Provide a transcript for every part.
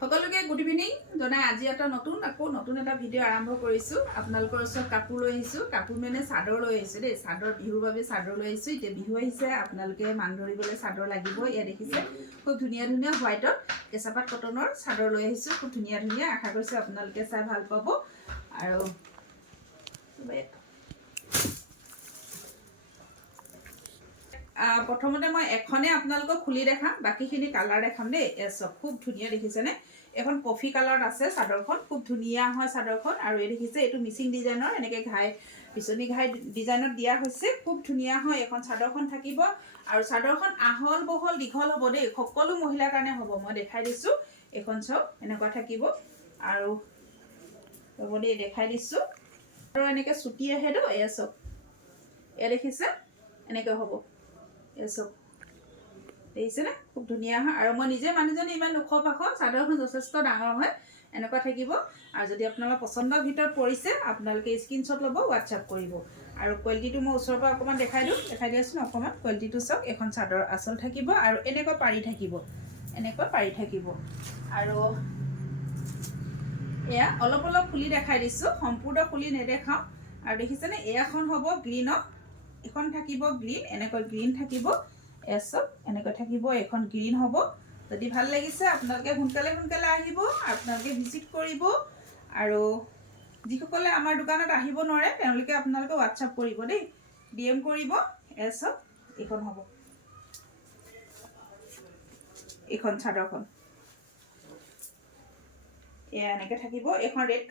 সকলোকে good evening জনাই আজি এটা নতুন এটা ভিডিঅ' আৰম্ভ কৰিছোঁ। আপোনালোকৰ ওচৰত কাপোৰ লৈ আহিছোঁ, কাপোৰ মানে চাদৰ লৈ আহিছোঁ দেই। চাদৰ বিহুৰ বাবে চাদৰ লৈ আহিছোঁ। এতিয়া বিহু আহিছে, আপোনালোকে মান ধৰিবলৈ চাদৰ লাগিব। এয়া দেখিছে খুব ধুনীয়া ধুনীয়া হোৱাইটত কেঁচাপাত কটনৰ চাদৰ লৈ আহিছোঁ। খুব ধুনীয়া ধুনীয়া, আশা কৰিছোঁ আপোনালোকে চাই ভাল পাব। আৰু প্ৰথমতে মই এখনে আপোনালোকক খুলি দেখাম, বাকীখিনি কালাৰ দেখাম দেই। চব খুব ধুনীয়া দেখিছেনে? এখন কফি কালাৰত আছে চাদৰখন, খুব ধুনীয়া হয় চাদৰখন। আৰু এই দেখিছে এইটো মিচিং ডিজাইনৰ, এনেকৈ পিছনি ঘাই ডিজাইনত দিয়া হৈছে। খুব ধুনীয়া হয় এখন চাদৰখন থাকিব। আৰু চাদৰখন আহল বহল দীঘল হ'ব দেই, সকলো মহিলাৰ কাৰণে হ'ব। মই দেখাই দিছোঁ, এইখন চাওক এনেকুৱা থাকিব। আৰু হ'ব দেই, দেখাই দিছোঁ। আৰু এনেকৈ চুটি আহেতো, এয়া চাওক, এয়া দেখিছে এনেকৈ হ'ব। এচব দেখিছেনে? খুব ধুনীয়া হয়। আৰু মই নিজে মানুহজনী ইমান ওখ পাখ, চাদৰখন যথেষ্ট ডাঙৰ হয়, এনেকুৱা থাকিব। আৰু যদি আপোনালোকৰ পচন্দৰ ভিতৰত পৰিছে, আপোনালোকে স্ক্ৰীনশ্বট ল'ব, হোৱাটছআপ কৰিব। আৰু কোৱালিটিটো মই ওচৰৰ পৰা অকণমান দেখাই দিয়াচোন অকণমান। কোৱালিটিটো চাওক, এখন চাদৰ আঁচল থাকিব আৰু এনেকুৱা পাৰি থাকিব, এনেকুৱা পাৰি থাকিব। আৰু এয়া অলপ অলপ খুলি দেখাই দিছোঁ, সম্পূৰ্ণ খুলি নেদেখাওঁ। আৰু দেখিছেনে এয়াখন হ'ব গ্ৰীণত, এখন থাকিব গ্ৰীণ, এনেকৈ গ্ৰীণ থাকিব। চব এনেকৈ থাকিব, এখন গ্ৰীণ হ'ব। যদি ভাল লাগিছে আপোনালোকে সোনকালে আহিব, আপোনালোকে ভিজিট কৰিব। আৰু যিসকলে আমাৰ দোকানত আহিব নোৱাৰে তেওঁলোকে আপোনালোকে হোৱাটছআপ কৰিব দেই, DM কৰিব। চব এইখন হ'ব, এইখন চাদৰখন এয়া এনেকৈ থাকিব। এইখন ৰেড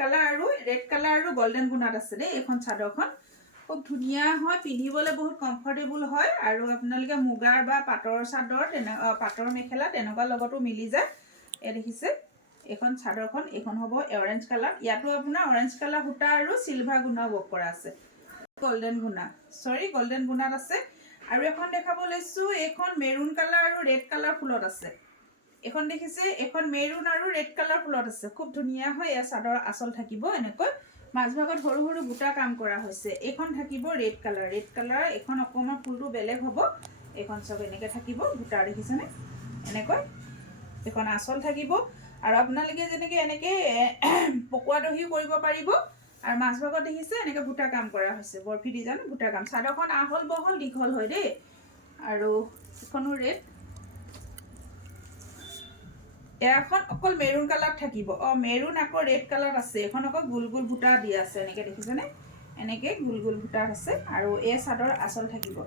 কালাৰ আৰু গল্ডেন গুণাত আছে দেই। এইখন চাদৰখন খুব ধুনীয়া হয়, পিন্ধিবলৈ বহুত কমফৰ্টেবল হয়। আৰু আপোনালোকে মুগাৰ বা পাটৰ চাদৰ পাটৰ মেখেলা তেনেকুৱা লগতো মিলি যায়। এই দেখিছে এইখন চাদৰখন, এইখন হ'ব অৰেঞ্জ কালাৰ। ইয়াতো আপোনাৰ অৰেঞ্জ কালাৰ সূতা আৰু চিলভাৰ গুণা ৱৰ্ক কৰা আছে। গল্ডেন গুণাত আছে। আৰু এখন দেখাব লৈছোঁ, এইখন মেৰুন কালাৰ আৰু ৰেড কালাৰ ফুলত আছে। এইখন দেখিছে, এইখন মেৰুন আৰু ৰেড কালাৰ ফুলত আছে। খুব ধুনীয়া হয়। এয়া চাদৰ আঁচল থাকিব এনেকৈ, মাজভাগত সৰু সৰু বুটা কাম কৰা হৈছে। এইখন থাকিব ৰেড কালাৰ। এইখন অকণমান ফুলটো বেলেগ হ'ব। এইখন চব এনেকৈ থাকিব, বুটা দেখিছেনে এনেকৈ। এইখন আঁচল থাকিব। আৰু আপোনালোকে যেনেকৈ এনেকৈ পকোৱা দহিও কৰিব পাৰিব। আৰু মাজভাগত দেখিছে এনেকৈ বুটা কাম কৰা হৈছে, বৰফি ডিজাইন বুটা কাম। চাদৰখন আহল বহল দীঘল হয় দেই। আৰু এইখনো ৰেড, এয়াখন অকল মেৰুন কালাৰত থাকিব। মেৰুন আকৌ ৰেড কালাৰত আছে। এইখন আকৌ গোল গোল বুটা দিয়া আছে, এনেকৈ দেখিছেনে? এনেকৈ গোল গোল বুটা আছে। আৰু এই চাদৰ আঁচল থাকিব।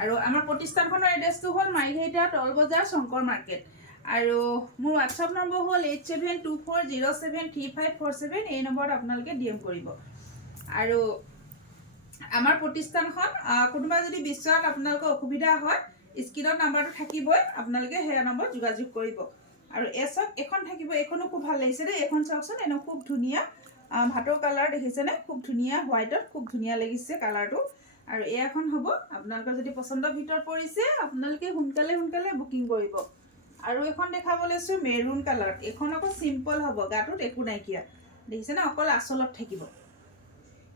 আৰু আমাৰ প্ৰতিষ্ঠানখনৰ এড্ৰেছটো হ'ল মাইঘেইটা তল বজাৰ, শংকৰ মাৰ্কেট। আৰু মোৰ হোৱাটছআপ নম্বৰ হ'ল 8724073547। এই নম্বৰত আপোনালোকে DM কৰিব। আৰু আমাৰ প্ৰতিষ্ঠানখন কোনোবা যদি বিচৰাত আপোনালোকৰ অসুবিধা হয়, স্ক্ৰীনত নাম্বাৰটো থাকিবই, আপোনালোকে সেয়া নম্বৰত যোগাযোগ কৰিব। আৰু চব এখন থাকিব, এইখনো খুব ভাল লাগিছে দেই। এইখন চাওকচোন, এনেও খুব ধুনীয়া ভাটৌ কালাৰ দেখিছেনে? খুব ধুনীয়া হোৱাইটত, খুব ধুনীয়া লাগিছে কালাৰটো। আৰু এয়াখন হ'ব, আপোনালোকৰ যদি পচন্দৰ ভিতৰত পৰিছে আপোনালোকে সোনকালে বুকিং কৰিব। আৰু এখন দেখাব লৈছোঁ মেৰুন কালাৰত। এইখন আকৌ চিম্পল হ'ব, গাটোত একো নাইকিয়া, দেখিছেনে? অকল আঁচলত থাকিব।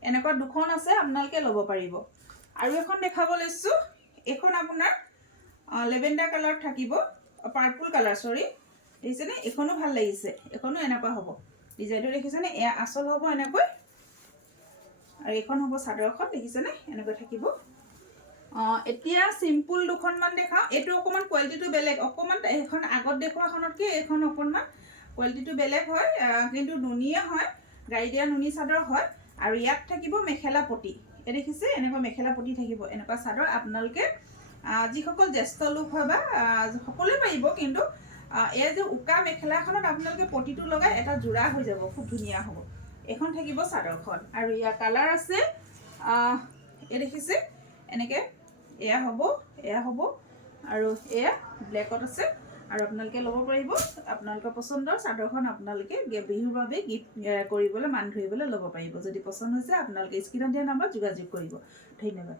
এনেকুৱা দুখন আছে, আপোনালোকে ল'ব পাৰিব। আৰু এখন দেখাব লৈছোঁ, এইখন আপোনাৰ লেভেণ্ডাৰ কালাৰত থাকিব, পাৰ্পল কালাৰ দেখিছেনে? এইখনো ভাল লাগিছে, এইখনো এনেকুৱা হ'ব। ডিজাইনটো দেখিছেনে? এয়া আঁচল হ'ব এনেকৈ। আৰু এইখন হ'ব চাদৰখন, দেখিছেনে? এনেকৈ থাকিব। এতিয়া চিম্পুল দুখনমান দেখাওঁ। এইটো অকণমান কোৱালিটিটো বেলেগ, অকণমান এইখন আগত দেখুৱাখনতকৈ এইখন অকণমান কোৱালিটিটো বেলেগ হয়, কিন্তু নুনিয়ে হয়, গাড়ী দিয়া নুনি চাদৰ হয়। আৰু ইয়াত থাকিব মেখেলা পটি, এই দেখিছে এনেকুৱা মেখেলা পটি থাকিব। এনেকুৱা চাদৰ আপোনালোকে যিসকল জ্যেষ্ঠ লোক হয় বা সকলোৱে পাৰিব, কিন্তু এই যে উকা মেখেলাখনত আপোনালোকে পটিটো লগাই এটা যোৰা হৈ যাব, খুব ধুনীয়া হ'ব। এইখন থাকিব চাদৰখন। আৰু ইয়াৰ কালাৰ আছে, এই দেখিছে এনেকৈ, এয়া হ'ব। আৰু এয়া ব্লেকত আছে। আৰু আপোনালোকে ল'ব পাৰিব। আপোনালোকৰ পচন্দৰ চাদৰখন আপোনালোকে বিহুৰ বাবে গিফ্ট কৰিবলৈ, মান ধৰিবলৈ ল'ব পাৰিব। যদি পচন্দ হৈছে আপোনালোকে স্ক্ৰীনত দিয়া নম্বৰত যোগাযোগ কৰিব। ধন্যবাদ।